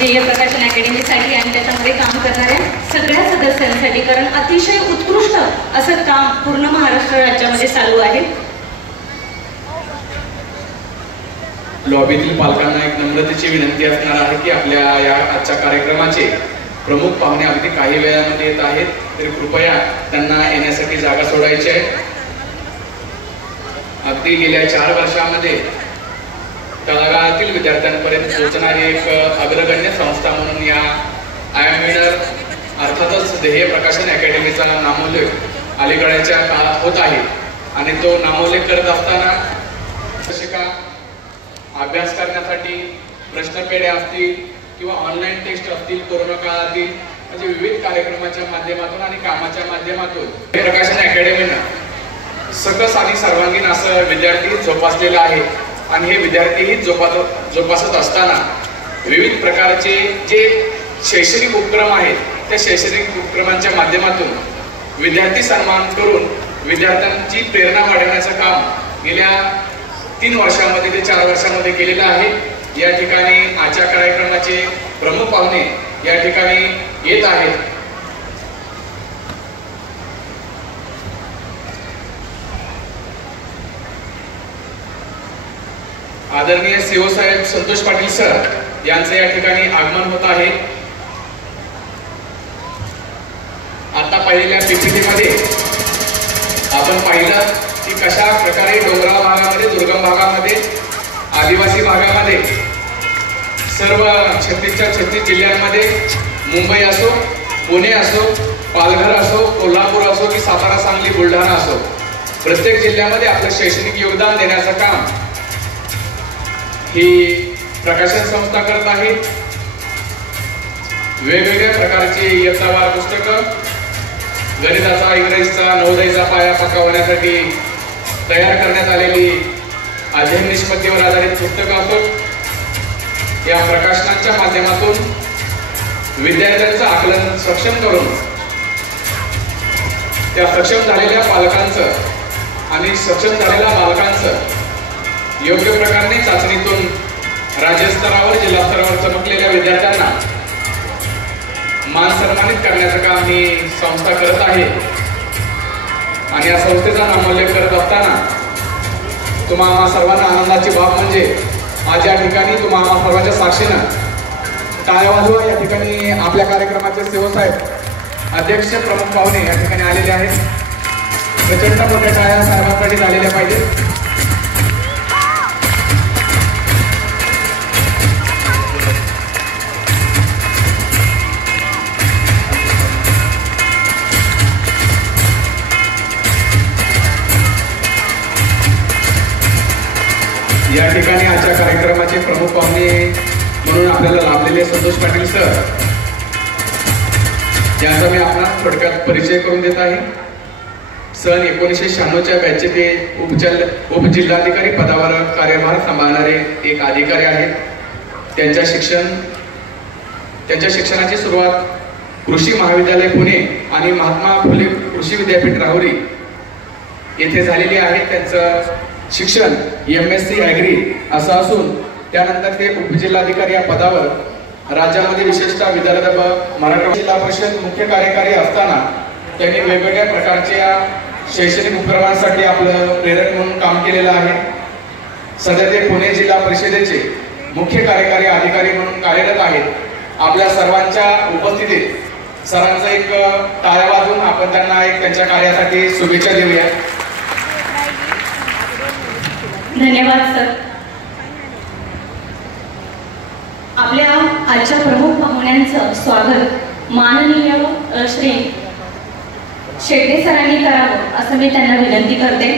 ध्येय प्रकाशन अकॅडमीसाठी आणि त्याच्यामध्ये काम करणाऱ्या सगळ्या सदस्यांसाठी, कारण अतिशय उत्कृष्ट असं काम पूर्ण महाराष्ट्र राज्यामध्ये चालू आहे। लॉबीतील पालकांना एक नम्रतेची विनंती असणार आहे की आपल्या या आजच्या कार्यक्रमाचे प्रमुख पाहुणे अगदी काही वेळामध्ये येत आहेत, तरी कृपया त्यांना येण्यासाठी जागा सोडायची आहे। अगदी गेल्या 4 वर्षांमध्ये तळागाळातील विद्यार्थ्यांपर्यंत पोहोचणारी एक अग्रगण्य संस्था म्हणून या आय एम विनर अर्थातच ध्येय प्रकाशन अकॅडमीचा नामोल्लेख अलीकडच्या काळात होत आहे आणि तो नामोल्लेख करत असताना शिक्षका अभ्यास करण्यासाठी प्रश्नपेढ्या असतील किंवा ऑनलाईन टेस्ट असतील, कोरोना काळातील म्हणजे विविध कार्यक्रमाच्या माध्यमातून आणि कामाच्या माध्यमातून प्रकाशन अकॅडमीनं सकस आणि सर्वांगीण असं विद्यार्थी जोपासलेला आहे आणि हे विद्यार्थीही जोपासत असताना विविध प्रकारचे जे शैक्षणिक उपक्रम आहेत त्या शैक्षणिक उपक्रमांच्या माध्यमातून विद्यार्थी सन्मान करून विद्यार्थ्यांची प्रेरणा वाढवण्याचं काम गेल्या 3 वर्षांमध्ये ते 4 वर्षांमध्ये केलेलं आहे। या ठिकाणी आजच्या कार्यक्रमाचे प्रमुख पाहुणे या ठिकाणी येत आहेत। आदरणीय सीओ साहेब संतोष पाटील सर यांचे या ठिकाणी आगमन होत आहे। आता पाहिलेल्या पीपीटी मध्ये आपण पाहिलं की कशा प्रकारे डोंगराळ भागामध्ये, दुर्गम भागामध्ये, आदिवासी भागामध्ये सर्व 36 जिल्ह्यांमध्ये मुंबई असो, पुणे असो, पालघर असो, कोल्हापूर असो की सातारा, सांगली, बुलढाणा असो, प्रत्येक जिल्ह्यामध्ये आपलं शैक्षणिक योगदान देण्याचं काम ही प्रकाशन संस्था करत आहे। वेगवेगळ्या प्रकारची इयत्तावार पुस्तकं, गणिताचा, इंग्रजीचा, नवोदयचा पाया पक्का होण्यासाठी तयार करण्यात आलेली अध्ययन निष्पत्तीवर आधारित पुस्तकं असोत, या प्रकाशनांच्या माध्यमातून विद्यार्थ्यांचं आकलन सक्षम करून त्या सक्षम झालेल्या पालकांचं आणि सक्षम झालेल्या बालकांचं योग्य प्रकारे चाचणीतून राज्यस्तरावर, जिल्हा स्तरावर चमकलेल्या विद्यार्थ्यांना मान सन्मानित करण्याचं काम ही संस्था करत आहे आणि या संस्थेचा नामोल्लेख करत असताना तुम्हा सर्वांना आनंदाची बाब म्हणजे आज या ठिकाणी तुम्हा सर्वांच्या साक्षीनं टाळ्या वाजवा। या ठिकाणी आपल्या कार्यक्रमाचे सीओ साहेब, अध्यक्ष, प्रमुख पाहुणे या ठिकाणी आलेले आहेत। प्रचंड मोठ्या टाळ्या साहेबांसाठी झालेल्या पाहिजे। या ठिकाणी आजच्या कार्यक्रमाचे प्रमुख पाहुणे म्हणून आपल्याला लाभलेले संतोष पाटील सर यांचा मी आपणास थोडक्यात परिचय करून देत आहे। सन 1996च्या बॅचचे ते उपजिल्हाधिकारी पदावर कार्यभार सांभाळणारे एक अधिकारी आहेत। त्यांच्या शिक्षणाची सुरुवात कृषी महाविद्यालय पुणे आणि महात्मा फुले कृषी विद्यापीठ राहुरी येथे झालेली आहे। त्यांचं शिक्षण MSc ॲग्री असं असून त्यानंतर ते उपजिल्हाधिकारी या पदावर राज्यामध्ये विशेषतः विदर्भ मराठवाडा जिल्हा परिषद मुख्य कार्यकारी असताना त्यांनी वेगवेगळ्या प्रकारच्या शैक्षणिक उपक्रमांसाठी आपलं प्रेरक म्हणून काम केलेलं आहे। सध्या ते पुणे जिल्हा परिषदेचे मुख्य कार्यकारी अधिकारी म्हणून कार्यरत आहेत। आपल्या सर्वांच्या उपस्थितीत सरांचं एक टाळ्या वाजवून आपण त्यांना एक त्यांच्या कार्यासाठी शुभेच्छा देऊया। धन्यवाद सर। आपल्या आजच्या प्रमुख पाहुण्यांचं स्वागत माननीय श्री शेटे सरांनी करावं असं मी त्यांना विनंती करते।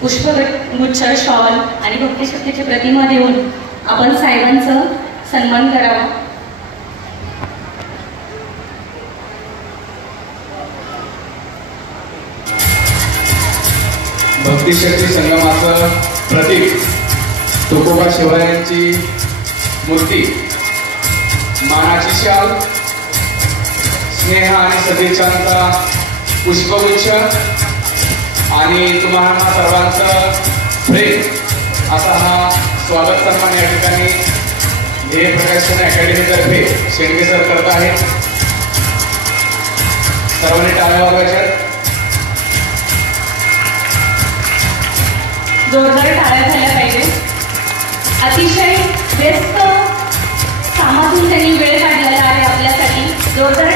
पुष्पगुच्छ, शॉल आणि भक्तिशक्तीची प्रतिमा देऊन आपण साहेबांचं सन्मान करावा। भक्तिशक्ती संगमाचं प्रतीक तुकोबा शिवरायांची मूर्ती, मानाची शाल, स्नेह आणि सदिच्छांचा पुष्पगुच्छ आणि तुम्हाला सर्वांचं प्रेम असा हा स्वागत सन्मान या ठिकाणी ध्येय प्रकाशन अकॅडमीतर्फे शेंडगे सर करत आहेत. सर्वांनी टाळ्या वाजवायच्या. जोरदार टाळ्या झाल्या पाहिजे. अतिशय व्यस्त कामातून त्यांनी वेळ काढलेला आहे आपल्यासाठी. जोरदार